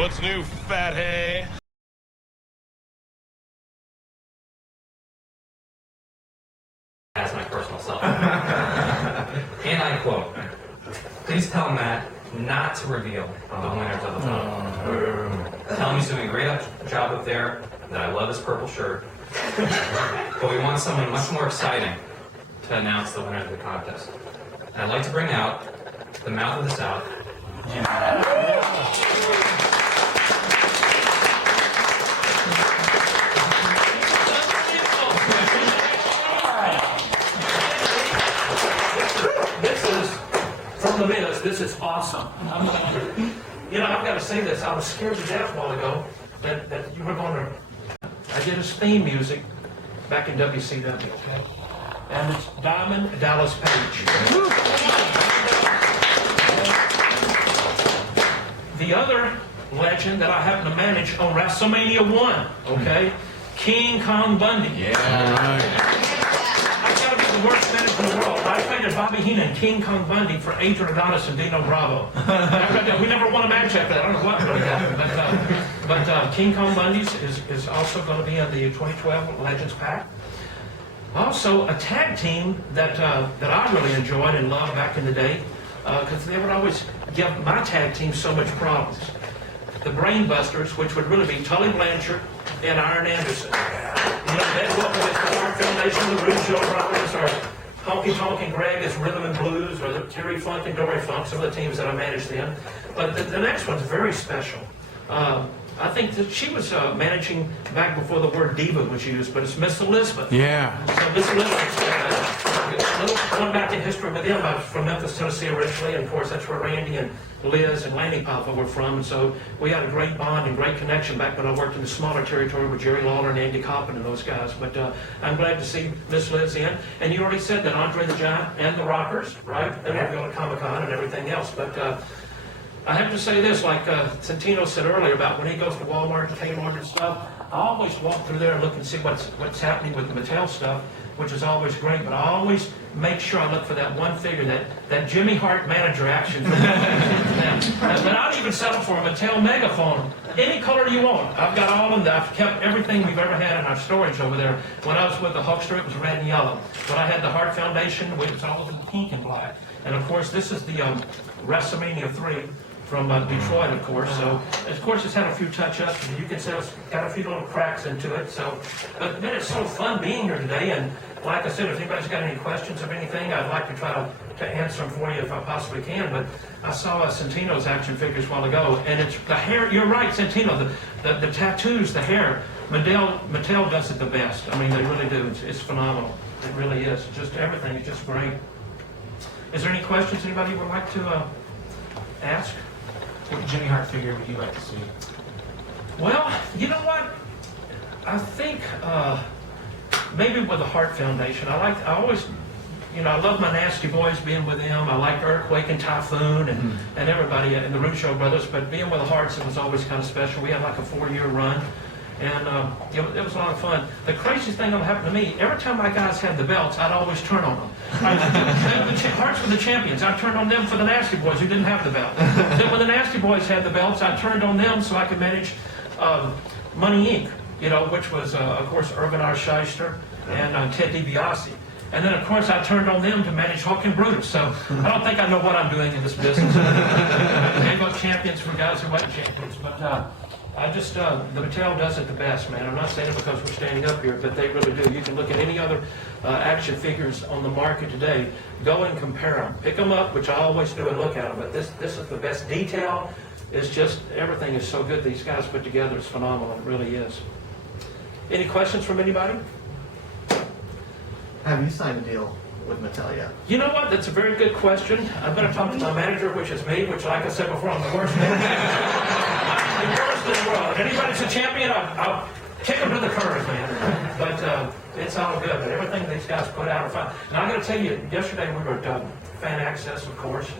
What's new, fathead? As my personal self. And I quote, please tell Matt not to reveal the winners of the vote. Tell him he's doing a great job up there, that I love his purple shirt. But we want someone much more exciting to announce the winner of the contest. And I'd like to bring out the mouth of the South. This is awesome. You know, I've got to say this. I was scared to death a while ago that you were going to. I did his theme music back in WCW, okay? And it's Diamond Dallas Page. The other legend that I happen to manage on WrestleMania 1, okay? King Kong Bundy. Yeah. I've got to be the worst manager in the world. I traded Bobby Heenan, King Kong Bundy for Adrian Adonis and Dino Bravo. We never won a match after that. I don't know what really happened. But King Kong Bundy is also going to be in the 2012 Legends Pack. Also, a tag team that I really enjoyed and loved back in the day, because they would always give my tag team so much problems. The Brainbusters, which would really be Tully Blanchard and Iron Anderson. You know, Ned Wilson is the Hart Foundation, the Rougeau Brothers, or Honky Tonk and Greg is Rhythm and Blues, or the Terry Funk and Dory Funk, some of the teams that I managed then. But the next one's very special. I think that she was managing back before the word diva was used, but it's Miss Elizabeth. Yeah. So Miss Elizabeth, going back in history with them, I was from Memphis, Tennessee originally, and of course that's where Randy and Liz and Lanny Papa were from, and so we had a great bond and great connection back when I worked in the smaller territory with Jerry Lawler and Andy Coppin and those guys. But I'm glad to see Miss Liz in. And you already said that Andre the Giant and the Rockers, right? They're going to go to Comic-Con and everything else. But I have to say this, like Santino said earlier about when he goes to Walmart and Kmart and stuff, I always walk through there and look and see what's happening with the Mattel stuff, which is always great, but I always make sure I look for that one figure, that Jimmy Hart manager action. But I'd even settle for a Mattel megaphone, any color you want. I've got all of them. I've kept everything we've ever had in our storage over there. When I was with the Hulkster, it was red and yellow. When I had the Hart Foundation, it was always in pink and black. And of course, this is the WrestleMania 3. From Detroit, of course. So, of course, it's had a few touch-ups. You can say it's got a few little cracks into it. So, but man, it's so fun being here today. And like I said, if anybody's got any questions of anything, I'd like to try to answer them for you if I possibly can. But I saw Santino's action figures a while ago, and it's the hair. You're right, Santino. The tattoos, the hair. Mattel does it the best. I mean, they really do. It's phenomenal. It really is. Just everything is just great. Is there any questions anybody would like to ask? What Jimmy Hart figure would you like to see? Well, you know what? I think maybe with the Hart Foundation. I always, you know, I love my Nasty Boys being with them. I like Earthquake and Typhoon and everybody and the Rougeau Brothers. But being with the Harts, it was always kind of special. We had like a 4-year run. And it was a lot of fun. The craziest thing that happened to me, every time my guys had the belts, I'd always turn on them. The Hearts were the champions. I turned on them for the Nasty Boys who didn't have the belt. Then when the Nasty Boys had the belts, I turned on them so I could manage Money Inc., you know, which was, of course, Irvin R. Shyster and Ted DiBiase. And then, of course, I turned on them to manage Hawk and Brutus. So I don't think I know what I'm doing in this business. They both champions for guys who wasn't champions. But I just, the Mattel does it the best, man. I'm not saying it because we're standing up here, but they really do. You can look at any other action figures on the market today. Go and compare them. Pick them up, which I always do, and look at them. But this is the best detail. It's just, everything is so good. These guys put together is phenomenal. It really is. Any questions from anybody? Have you signed a deal with Mattel yet? You know what? That's a very good question. I better talk to my manager, which is me, which, like I said before, I'm the worst manager. The worst in the world. If anybody's a champion, I'll kick them to the curb, man. But it's all good. But everything these guys put out are fun. And I'm going to tell you, yesterday we were at Fan Access, of course,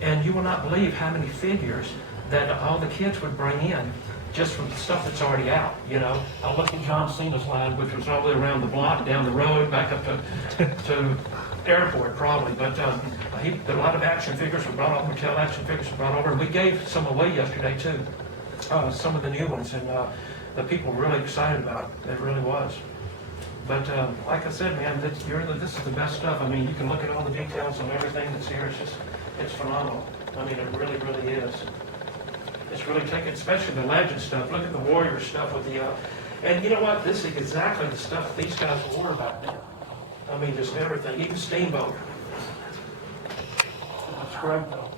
and you will not believe how many figures that all the kids would bring in just from the stuff that's already out, you know. I looked at John Cena's line, which was all the way around the block, down the road, back up to airport, probably. But a lot of action figures were brought over, Mattel action figures were brought over, and we gave some away yesterday, too. some of the new ones, and the people were really excited about it. It really was. But like I said, man, this is the best stuff. I mean, you can look at all the details on everything that's here. It's phenomenal. I mean, it really, really is. It's really taken, especially the legend stuff. Look at the Warrior stuff with the, and you know what? This is exactly the stuff these guys wore back then. I mean, just everything, even Steamboat. That's great though.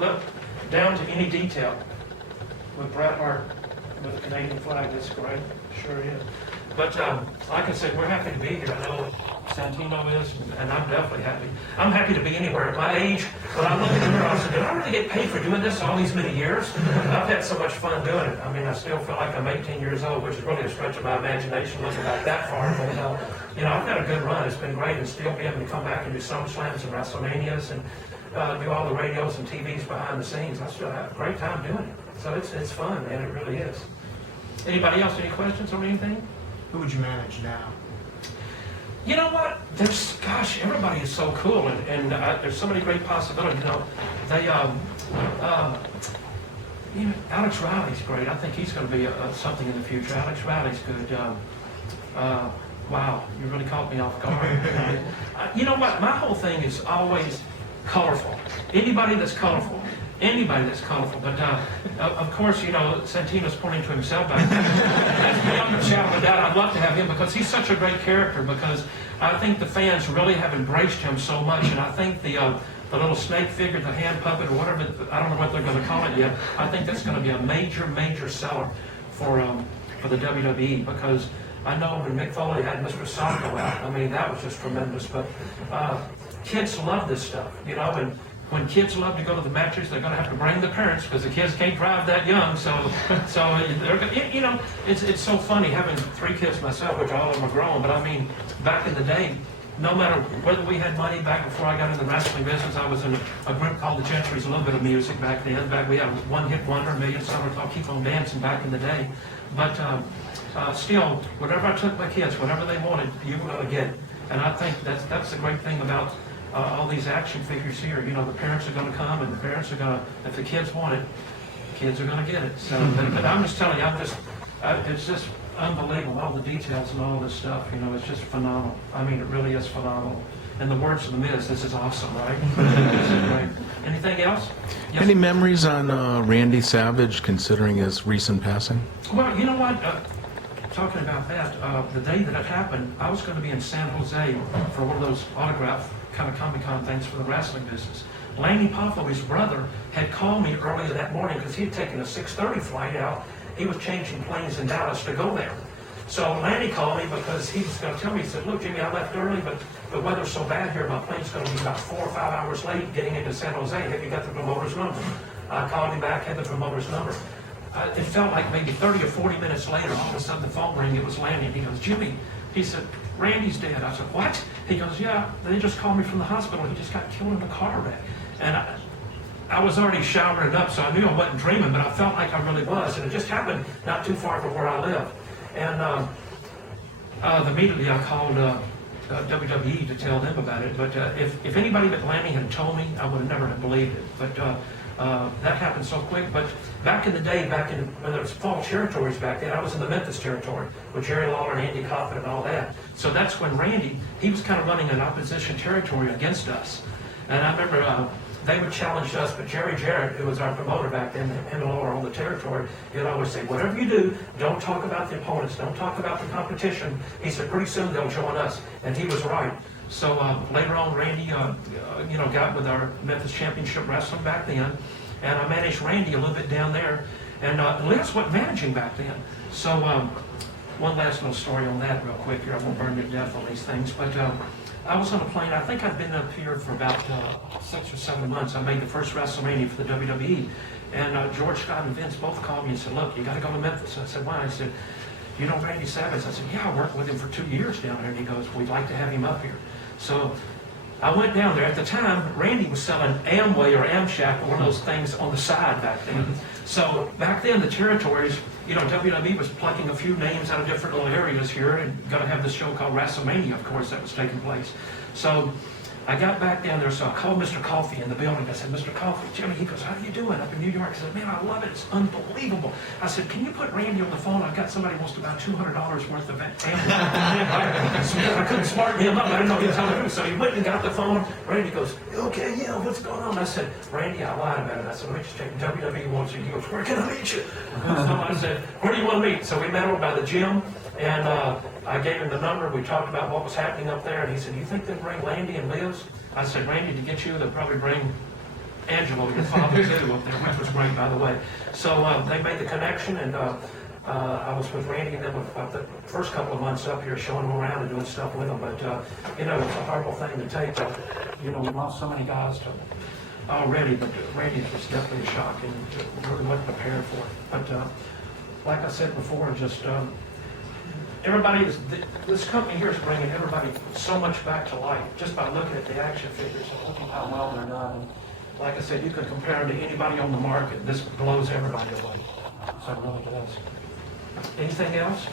Look, down to any detail with Bret Hart with the Canadian flag. That's great. Sure is. But like I said, we're happy to be here. I know Santino is, and I'm definitely happy. I'm happy to be anywhere at my age. When I look at the mirror, I said, did I really get paid for doing this all these many years? I've had so much fun doing it. I mean, I still feel like I'm 18 years old, which is really a stretch of my imagination looking back that far. But you know, I've had a good run. It's been great, and still be able to come back and do Summerslams and WrestleManias and do all the radios and TVs behind the scenes. I still have a great time doing it. So it's fun, man. It really is. Anybody else? Any questions or anything? Who would you manage now? You know what? Gosh, everybody is so cool, and there's so many great possibilities. You know, Alex Riley's great. I think he's going to be something in the future. Alex Riley's good. Wow, you really caught me off guard. You know what? My whole thing is always colorful. Anybody that's colorful. But of course, you know, Santino's pointing to himself back there. That's beyond a shadow of a doubt. I'd love to have him because he's such a great character, because I think the fans really have embraced him so much, and I think the little snake figure, the hand puppet, or whatever, I don't know what they're going to call it yet, I think that's going to be a major, major seller for the WWE, because I know when Mick Foley had Mr. Socko out, I mean, that was just tremendous, but kids love this stuff, you know, and when kids love to go to the matches, they're going to have to bring the parents, because the kids can't drive that young. So they're, you know, it's so funny having 3 kids myself, which all of them are grown. But I mean, back in the day, no matter whether we had money, back before I got in the wrestling business, I was in a group called the Gentries, a little bit of music back then. We had One Hit Wonder, A Million Summer Called Keep On Dancing back in the day. But still, whatever I took my kids, whatever they wanted, you were going to get it. And I think that's the great thing about all these action figures here. You know, the parents are going to come, and the parents are going to, if the kids want it, kids are going to get it. So, but I'm just telling you, it's just unbelievable, all the details and all this stuff. You know, it's just phenomenal. I mean, it really is phenomenal. In the words of the Miz, this is awesome, right? This is great. Anything else? Yes. Any memories on Randy Savage, considering his recent passing? Well, you know what? Talking about that, the day that it happened, I was going to be in San Jose for one of those autograph kind of Comic-Con things for the wrestling business. Lanny Poffo, his brother, had called me earlier that morning because he had taken a 6:30 flight out. He was changing planes in Dallas to go there. So Lanny called me because he was going to tell me, he said, look, Jimmy, I left early, but the weather's so bad here, my plane's going to be about 4 or 5 hours late getting into San Jose. Have you got the promoter's number? I called him back, had the promoter's number. It felt like maybe 30 or 40 minutes later, all of a sudden the phone rang, it was Lanny, and he goes, Jimmy, he said, Randy's dead. I said, what? He goes, yeah, they just called me from the hospital. He just got killed in a car wreck. And I was already showering up, so I knew I wasn't dreaming, but I felt like I really was. And it just happened not too far from where I live. And immediately I called WWE to tell them about it. But if anybody but Lanny had told me, I would have never have believed it. But that happened so quick. But back in the day, when there was fall territories back then, I was in the Memphis territory with Jerry Lawler and Andy Kaufman and all that. So that's when Randy, he was kind of running an opposition territory against us. And I remember they would challenge us, but Jerry Jarrett, who was our promoter back then, him and Lawler on the territory, he'd always say, whatever you do, don't talk about the opponents, don't talk about the competition. He said, pretty soon they'll join us. And he was right. So later on, Randy, got with our Memphis Championship Wrestling back then, and I managed Randy a little bit down there, and Liz wasn't managing back then. So one last little story on that real quick here. I won't burn you to death on these things, but I was on a plane. I think I'd been up here for about 6 or 7 months. I made the first WrestleMania for the WWE, and George Scott and Vince both called me and said, look, you got to go to Memphis. I said, why? I said, you know Randy Savage? I said, yeah, I worked with him for 2 years down there. And he goes, we'd like to have him up here. So I went down there. At the time, Randy was selling Amway or Amshack, or one of those things on the side back then. So back then, the territories, WWE was plucking a few names out of different little areas here and going to have this show called WrestleMania, of course, that was taking place. So I got back down there, so I called Mr. Coffey in the building. I said, Mr. Coffey, Jimmy, he goes, how are you doing up in New York? I said, man, I love it. It's unbelievable. I said, can you put Randy on the phone? I've got somebody who wants about $200 worth of ammo. I couldn't smarten him up. I didn't know he was telling me. So he went and got the phone. Randy goes, okay, yeah, what's going on? I said, Randy, I lied about it. I said, Richard's taking WWE wants you. He goes, where can I meet you? So I said, where do you want to meet? So we met over by the gym, and I gave him the number. We talked about what was happening up there, and he said, do you think they'll bring Landy and Liz? I said, Randy, to get you, they'll probably bring Angelo, your father, too, up there, which was great, by the way. So they made the connection, and I was with Randy and them the first couple of months up here, showing them around and doing stuff with them. But, you know, it's a horrible thing to take. You know, we lost so many guys already, but Randy was definitely a shock and really wasn't prepared for it. But like I said before, just everybody this company here is bringing everybody so much back to life just by looking at the action figures and looking how well they're done. And like I said, you could compare them to anybody on the market. This blows everybody away. So it really does. Anything else?